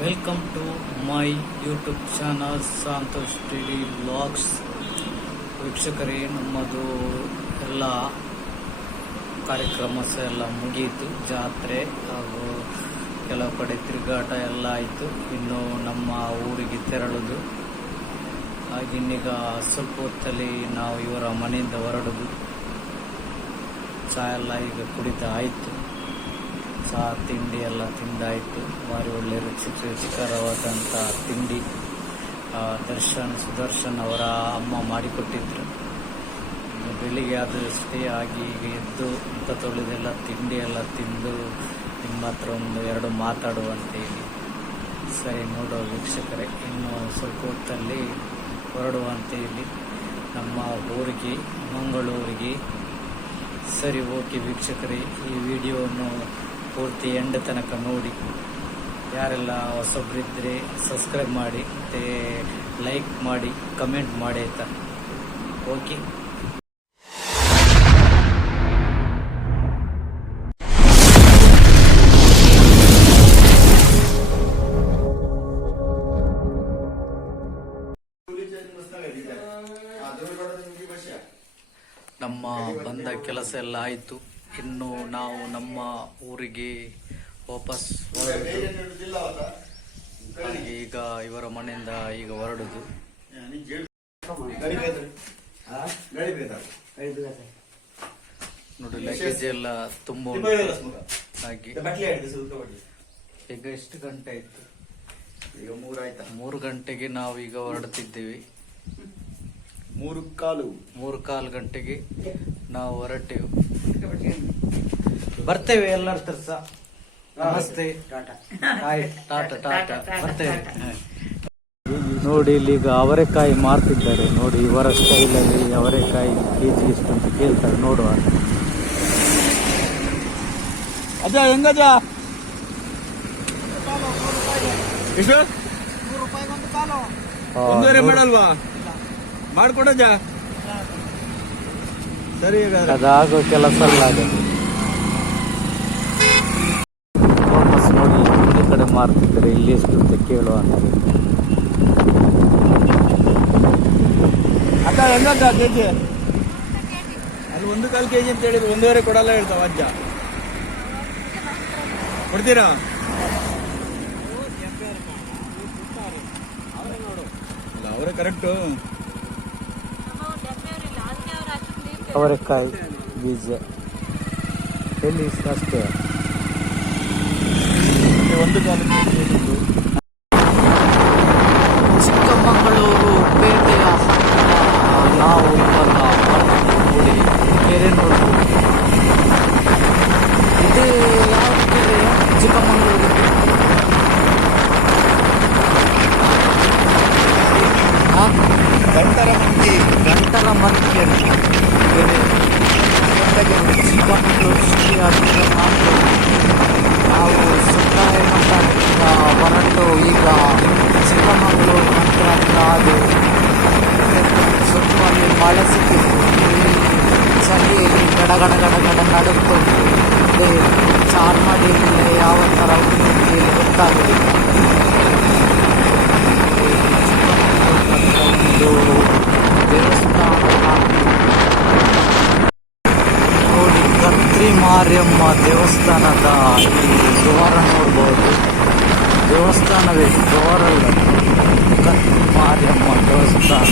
Welcome to my YouTube channel Santosh TV vlogs. ವೀಕ್ಷಕರೇ, ನಮ್ಮದು ಎಲ್ಲ ಕಾರ್ಯಕ್ರಮ ಎಲ್ಲ ಮುಗಿಯಿತು. ಜಾತ್ರೆ ಹಾಗೂ ಕೆಲವು ಕಡೆ ತಿರುಗಾಟ ಎಲ್ಲ ಆಯಿತು. ಇನ್ನು ನಮ್ಮ ಊರಿಗೆ ತೆರಳುದು. ಹಾಗಿನ್ನೀಗ ಸ್ವಲ್ಪ ಹೊತ್ತಲ್ಲಿ ನಾವು ಇವರ ಮನೆಯಿಂದ ಹೊರಡುದು. ಚಹಾ ಎಲ್ಲ ಈಗ ಕುಡಿತಾ ಆಯಿತು. ಚಹಾ ತಿಂಡಿ ಎಲ್ಲ ತಿಂದಾಯಿತು. ಭಾರಿ ಒಳ್ಳೆ ರುಚಿಕರವಾದಂಥ ತಿಂಡಿ ಸುದರ್ಶನ್ ಅವರ ಅಮ್ಮ ಮಾಡಿಕೊಟ್ಟಿದ್ರು. ಬೆಳಿಗ್ಗೆ ಆದಷ್ಟೇ ಆಗಿ ಈಗ ಎದ್ದು ಮುಖ ತೊಳೆದೆಲ್ಲ ತಿಂಡಿ ಎಲ್ಲ ತಿಂದು ನಿಮ್ಮ ಹತ್ರ ಒಂದು ಎರಡು ಮಾತಾಡುವಂತೇಳಿ. ಸರಿ, ನೋಡುವ ವೀಕ್ಷಕರೇ, ಇನ್ನು ಸ್ವಲ್ಪ ಹೊತ್ತಲ್ಲಿ ಹೊರಡುವಂತೇಳಿ ನಮ್ಮ ಊರಿಗೆ, ಮಂಗಳೂರಿಗೆ. ಸರಿ, ಓಕೆ ವೀಕ್ಷಕರೇ, ಈ ವಿಡಿಯೋವನ್ನು ಪೂರ್ತಿ ಎಂಡ್ ತನಕ ನೋಡಿ. ಯಾರೆಲ್ಲ ಹೊಸೊಬ್ಬರಿದ್ದರೆ ಸಬ್ಸ್ಕ್ರೈಬ್ ಮಾಡಿ, ಮತ್ತು ಲೈಕ್ ಮಾಡಿ, ಕಮೆಂಟ್ ಮಾಡಿ ಆಯಿತಾ. ಓಕೆ. ನಮ್ಮ ಬಂದ ಕೆಲಸ ಎಲ್ಲ ಆಯಿತು. ಇನ್ನು ನಾವು ನಮ್ಮ ಊರಿಗೆ ವಾಪಸ್ ಹೊರಡುದು. ಈಗ ಇವರ ಮನೆಯಿಂದ ಈಗ ಹೊರಡುದು. ನೋಡಿ, ಲಗೇಜ್ ಎಲ್ಲ ತುಂಬ ಹಾಗೆ. ಈಗ ಎಷ್ಟು ಗಂಟೆ ಆಯ್ತು? ಈಗ 3 ಆಯ್ತಾ? 3 ಗಂಟೆಗೆ ನಾವು ಈಗ ಹೊರಡುತ್ತಿದ್ದೇವೆ. 3:15 ಗಂಟೆಗೆ ನಾವು ಹೊರಟೆವು. ಬರ್ತೇವೆ ಎಲ್ಲರ ತರ್ಸ. ನಮಸ್ತೆ, ಟಾಟಾ ಬರ್ತೇವೆ. ನೋಡಿ, ಇಲ್ಲಿ ಈಗ ಅವರೆಕಾಯಿ ಮಾರ್ತಿದ್ದಾರೆ. ನೋಡಿ, ಇವರ ಸ್ಟೈಲಲ್ಲಿ ಅವರೆಕಾಯಿ ಕೆಜಿ ಎಷ್ಟು ಅಂತ ಕೇಳ್ತಾರೆ. ನೋಡುವ. ಅಜ್ಜ, ಹೆಂಗಜ್ಜ? ಎಷ್ಟು? 100 ರೂಪಾಯಿ ಒಂದು ಕಾಲು. ಒಂದೂವರೆ ಮಾಡಲ್ವಾ? ಮಾಡ್ಕೊಡಜ್ಜ. ಸರಿ, ಅದಾಗೋ ಕೆಲಸ ಅಲ್ಲ ಅದು. ವಾಪಸ್ ನೋಡಿ, ಈ ಕಡೆ ಮಾರ್ತಿದ್ದಾರೆ. ಇಲ್ಲಿ ಎಷ್ಟು ಅಂತ ಕೇಳುವ. ಅಕ್ಕ, ಹೆಂಗಜ್ಜ ಕೆಜಿ? ಅಲ್ಲಿ 1 ಕೆಜಿ ಅಂತ ಹೇಳಿದ್ರು, 1.5 ಕೊಡಲ್ಲ ಹೇಳ್ತಾವ ಅಜ್ಜ. ಕೊಡ್ತೀರಾ? ಅಲ್ಲ, ಅವರೇ ಕರೆಕ್ಟು. ಅವರೆಕಾಯಿ ಬೀಜ ಎಲ್ಲಿ ಅಷ್ಟೇ. 1 ಕೆಜಿ. ಚಿಕ್ಕಮಗಳೂರು ಪೇಟೆಯ ಹತ್ತಿರ ನಾವು ಇವಾಗ ನೋಡಿ ಕೆರೆ ನೋಡ್ಬೋದು. ಇದೇ ಯಾವ ಕೆರೆ? ಚಿಕ್ಕಮಗಳೂರು ಗಂಟರ ಮಂಕಿ ಕೆರೆ. ಚಿಕ್ಕಮಗಳೂರು ಶ್ರೀ ಹತ್ತಿರ ನಾವು ಸುತ್ತಮುತ್ತ ಹೊರಟು ಈಗ ಚಿಕ್ಕಮಗಳೂರು ನಂತರ ಅದು ಸುತ್ತಮಲ್ಲಿ ಮಳೆ ಸಿಕ್ಕಿತ್ತು. ಚಳಿಯಲ್ಲಿ ಗಡಗಡ ನಡುತ್ತುಂಟು. ಅದೇ ಚಾರ್ಮಾಡಿಯಲ್ಲಿ ಯಾವ ಥರ ಉಂಟು ಗೊತ್ತಾಗಲಿಲ್ಲ. ಒಂದು ದೇವಸ್ಥಾನ ನೋಡಿ, ಕತ್ರಿ ಮಾರಿಯಮ್ಮ ದೇವಸ್ಥಾನದ ಈ ದ್ವಾರ ನೋಡ್ಬೋದು. ದೇವಸ್ಥಾನವೇ, ದ್ವಾರಲ್ಲ, ಕತ್ರಿ ಮಾರಿಯಮ್ಮ ದೇವಸ್ಥಾನ.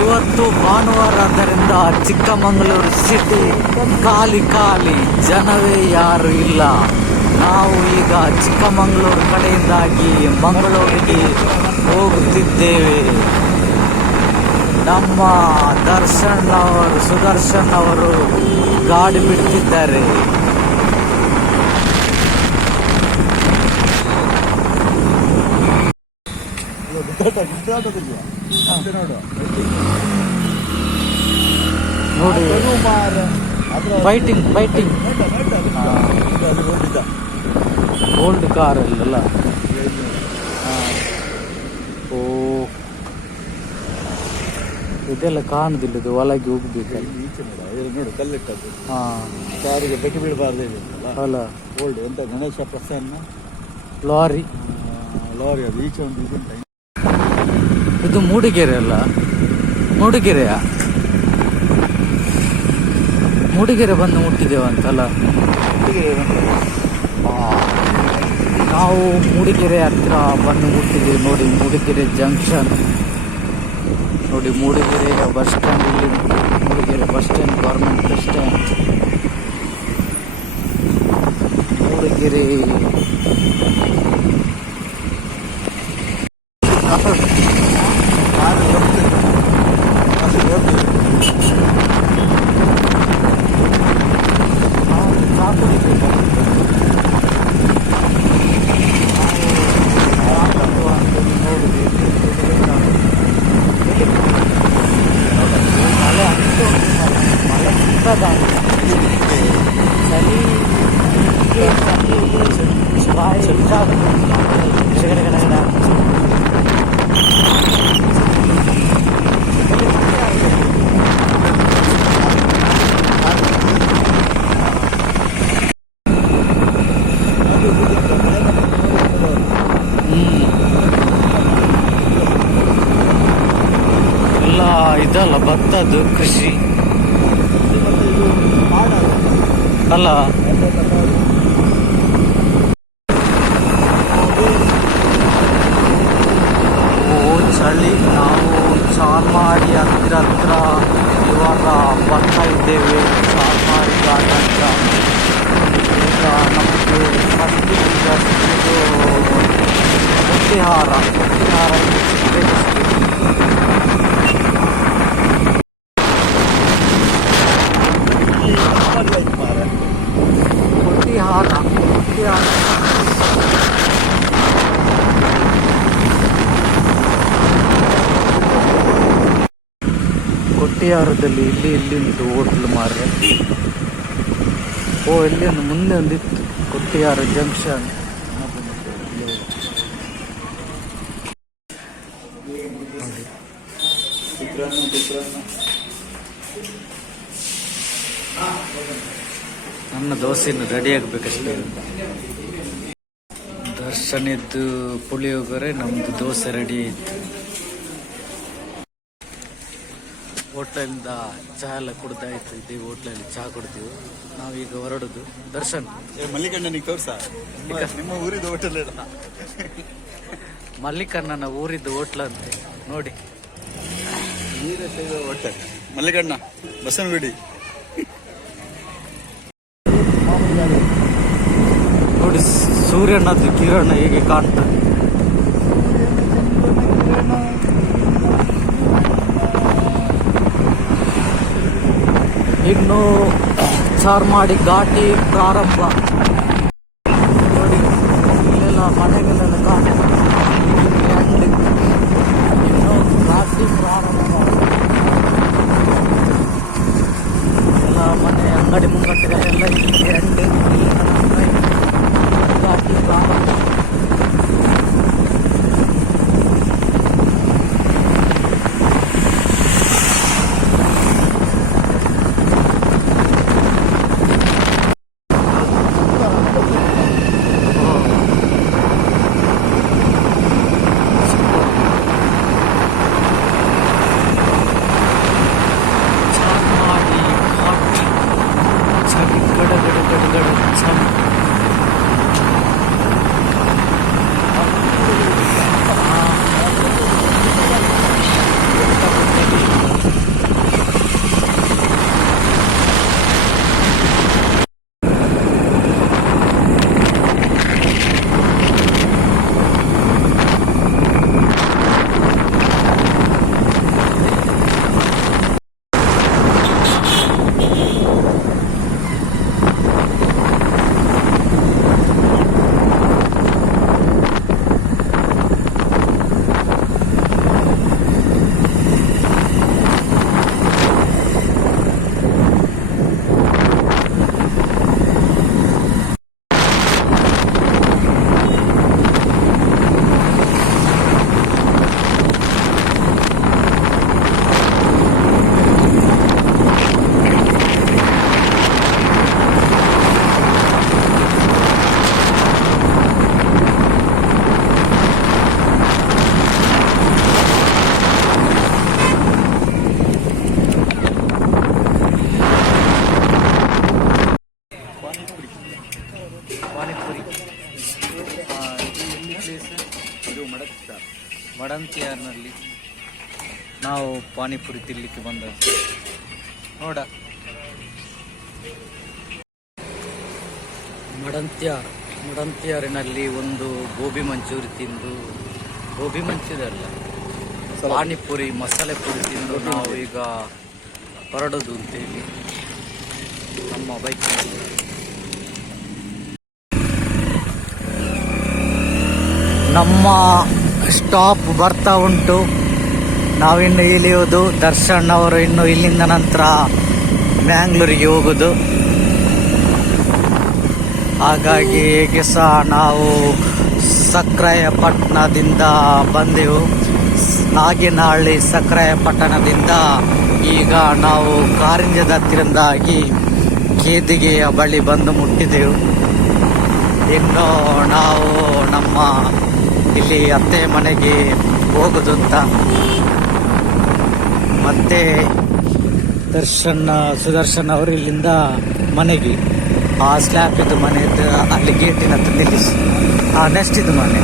ಇವತ್ತು ಭಾನುವಾರ ಆದ್ದರಿಂದ ಚಿಕ್ಕಮಗಳೂರು ಸಿಟಿ ಖಾಲಿ, ಜನವೇ ಯಾರು ಇಲ್ಲ. ನಾವು ಈಗ ಚಿಕ್ಕಮಗಳೂರು ಕಡೆಯಿಂದಾಗಿ ಮಂಗಳೂರಿಗೆ ಹೋಗುತ್ತಿದ್ದೇವೆ. ನಮ್ಮ ಸುದರ್ಶನ್ ಅವರು ಗಾಡಿ ಬಿಡ್ತಿದ್ದಾರೆ. ನೋಡಿ, ಫೈಟಿಂಗ್ ಓಲ್ಡ್ ಕಾರ್ ಅಲ್ಲ. ಓ, ಇದೆಲ್ಲ ಕಾಣುದಿಲ್ಲ, ಇದು ಒಳಗೆ ಹೋಗ್ಬೇಕಲ್ಲ. ನೋಡು ಕಲ್ಲಿಟ್ಟದ್ದು. ಹಾ, ಕಾರಿಗೆ ಬೆಟ್ಟಿ ಬೀಳಬಾರ್ದು ಅಲ್ಲ. ಅಲ್ಲ, ಓಲ್ಡ್ ಎಂತ ಗಣೇಶ ಪ್ರಸನ್ನ ಲಾರಿ. ಲಾರಿ ಅದು ಈಚೆ ಒಂದು ಇದುಂಟ. ಇದು ಮೂಡಿಗೆರೆ ಅಲ್ಲ? ಮೂಡಿಗೆರೆಯಾ? ಮೂಡಿಗೆರೆ ಬಂದು ಮುಟ್ಟಿದ್ದೇವಂತಲ್ಲ ನಾವು. ಮೂಡಿಗೆರೆ ಹತ್ರ ಬಂದು ಮುಟ್ಟಿದ್ದೀವಿ ನೋಡಿ. ಮೂಡಿಗೆರೆ ಜಂಕ್ಷನ್ ನೋಡಿ. ಮೂಡಿಗೆರೆ ಬಸ್ ಸ್ಟ್ಯಾಂಡ್, ಇಲ್ಲಿ Mudigere bus stand, government bus stand Mudigere. ಎಲ್ಲ ಇದಲ್ಲ, ಭತ್ತದ್ದು ಕೃಷಿ ಅಲ್ಲ. ಚಳಿ. ನಾವು ಚಾರ್ಮಾಡಿ ಹತ್ರ ಇವಾಗ ಬರ್ತಾ ಇದ್ದೇವೆ. ಚಾರ್ಮಾಡಿ ಘಾಟ್ ಹತ್ರ. ಈಗ ನಮಗೆ ಫಸ್ಟ್ ಈಗ ಸಿಕ್ಕಿದ್ದು ಕೊಟ್ಟಿಹಾರ. ಕೊಟ್ಟಿಹಾರ ಕೊಟ್ಟಿಯಾರದಲ್ಲಿ ಇಲ್ಲಿ ಉಂಟು ಹೋಟ್ಲ್ ಮಾರ್ರೆ. ಓ, ಇಲ್ಲಿ ಒಂದು ಮುಂದೆ ಒಂದಿತ್ತು ಕೊಟ್ಟಿಯಾರ ಜಂಕ್ಷನ್. ನನ್ನ ದೋಸೆಯನ್ನು ರೆಡಿ ಆಗಬೇಕಷ್ಟೇ. ದರ್ಶನದ್ದು ಪುಳಿಯೋಗರೆ, ನಮ್ಮದು ದೋಸೆ ರೆಡಿ ಆಯಿತು. ಹೋಟ್ಲಿಂದ ಚಹಾ ಎಲ್ಲ ಕುಡ್ದಾಯ್ತು. ಇದೇ ಹೋಟ್ಲಲ್ಲಿ ಚಹಾ ಕುಡ್ತೀವಿ. ನಾವೀಗ ಹೊರಡುದು. ದರ್ಶನ್ ಮಲ್ಲಿಕಣ್ಣನಿಗೆ ತೋರ್ಸ ನಿಮ್ಮ ಊರಿದ ಹೋಟೆಲ್. ಮಲ್ಲಿಕಣ್ಣನ ಊರಿದ್ದು ಹೋಟ್ಲ ಅಂತೆ ನೋಡಿ. ವೀರಶೈವ ಹೋಟೆಲ್ ಮಲ್ಲಿಕಣ್ಣ, ಬಸವನಗುಡಿ ನೋಡಿ. ಸೂರ್ಯನದ್ದು ಕಿರಣ ಹೇಗೆ ಕಾಣ್ತದೆ. ಇನ್ನು ಚಾರ್ಮಾಡಿ ಘಾಟಿ ಪ್ರಾರಂಭ ನೋಡಿ. ಇಲ್ಲೆಲ್ಲ ಮನೆಗಳೆಲ್ಲ ಘಾಟಿ. ಇನ್ನು ಘಾಟಿ ಪ್ರಾರಂಭ. ಎಲ್ಲ ಮನೆ ಅಂಗಡಿ ಮುಂಗಟ್ಟುಗಳೆಲ್ಲ ಇಲ್ಲಿ ಎಂಡ್. ಘಾಟಿ ಪ್ರಾರಂಭ. ಪಾನಿಪುರಿ ಎಲ್ಲಿ ಪ್ಲೇಸ್? ಇದು ಮಡಂತಿಯಾರ್ನಲ್ಲಿ ನಾವು ಪಾನಿಪುರಿ ತಿನ್ನಲಿಕ್ಕೆ ಬಂದ ನೋಡ. ಮಡಂತಿಯಾರಿನಲ್ಲಿ ಒಂದು ಗೋಬಿ ಮಂಚೂರಿ ತಿಂದು, ಗೋಬಿ ಮಂಚೂರಿ ಅಲ್ಲ, ಪಾನಿಪುರಿ ಮಸಾಲೆ ಪುರಿ ತಿಂದು ನಾವು ಈಗ ಹೊರಡೋದು ಅಂತೇಳಿ ನಮ್ಮ ಬೈಕ್ನಲ್ಲಿ. ನಮ್ಮ ಸ್ಟಾಪ್ ಬರ್ತಾ ಉಂಟು. ನಾವಿನ್ನು ಇಳಿಯೋದು. ದರ್ಶನ್ ಅವರು ಇನ್ನು ಇಲ್ಲಿಂದ ನಂತರ ಮ್ಯಾಂಗ್ಳೂರಿಗೆ ಹೋಗೋದು. ಹಾಗಾಗಿ ಹೇಗೆ ಸಹ ನಾವು ಸಕ್ರಾಯಪಟ್ಟಣದಿಂದ ಬಂದೆವು. ನಾಗಿನಹಳ್ಳಿ ಸಕ್ರಾಯಪಟ್ಟಣದಿಂದ ಈಗ ನಾವು ಕಾರಿಂಜದ ಹತ್ತಿರದಿಂದಾಗಿ ಕೇದಿಗೆಯ ಬಳಿ ಬಂದು ಮುಟ್ಟಿದೆವು. ಇನ್ನು ನಾವು ನಮ್ಮ ಇಲ್ಲಿ ಅತ್ತೆ ಮನೆಗೆ ಹೋಗುದು ಅಂತ. ಮತ್ತೆ ಸುದರ್ಶನ್ ಅವರು ಇಲ್ಲಿಂದ ಮನೆಗೆ, ಆ ಸ್ಲ್ಯಾಪ್ ಇದು ಮನೆ ಅಲ್ಲಿ ಗೇಟಿನ ಹತ್ರ ನಿಲ್ಲಿಸಿ, ನೆಕ್ಸ್ಟ್ ಇದು ಮನೆ.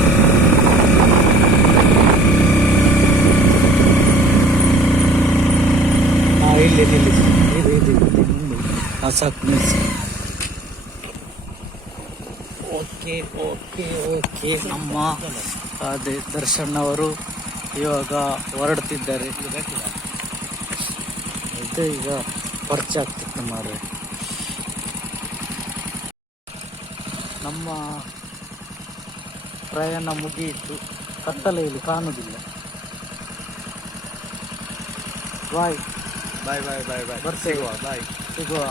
ಇಲ್ಲಿ ನಿಲ್ಲಿಸಿ, ಸಾಕು ನಿಲ್ಲಿಸಿ. Okay okay okay. ನಮ್ಮ ಅದೇ ದರ್ಶನ್ ಅವರು ಇವಾಗ ಹೊರಡ್ತಿದ್ದಾರೆ. ಇದು ಈಗ ಪರಿಚಯ ಆಗ್ತಿತ್ತು ಮಾರೆ. ನಮ್ಮ ಪ್ರಯಾಣ ಮುಗಿಯಿತು. ಕತ್ತಲೆಯಲ್ಲಿ ಕಾಣುವುದಿಲ್ಲ. ಬಾಯ್ ಬಾಯ್ ಬಾಯ್ ಬಾಯ್ ಬಾಯ್. ಬರ್ತೇವೆ, ಬಾಯ್. ಸಿಗುವ.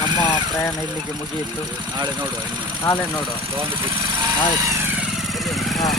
ನಮ್ಮ ಪ್ರಯಾಣ ಇಲ್ಲಿಗೆ ಮುಗಿಯಿತು. ನಾಳೆ ನೋಡುವ. ನಾಳೆ ನೋಡುವ. ತಗೊಂಡು ಆಯ್ತು. ಹಾಂ.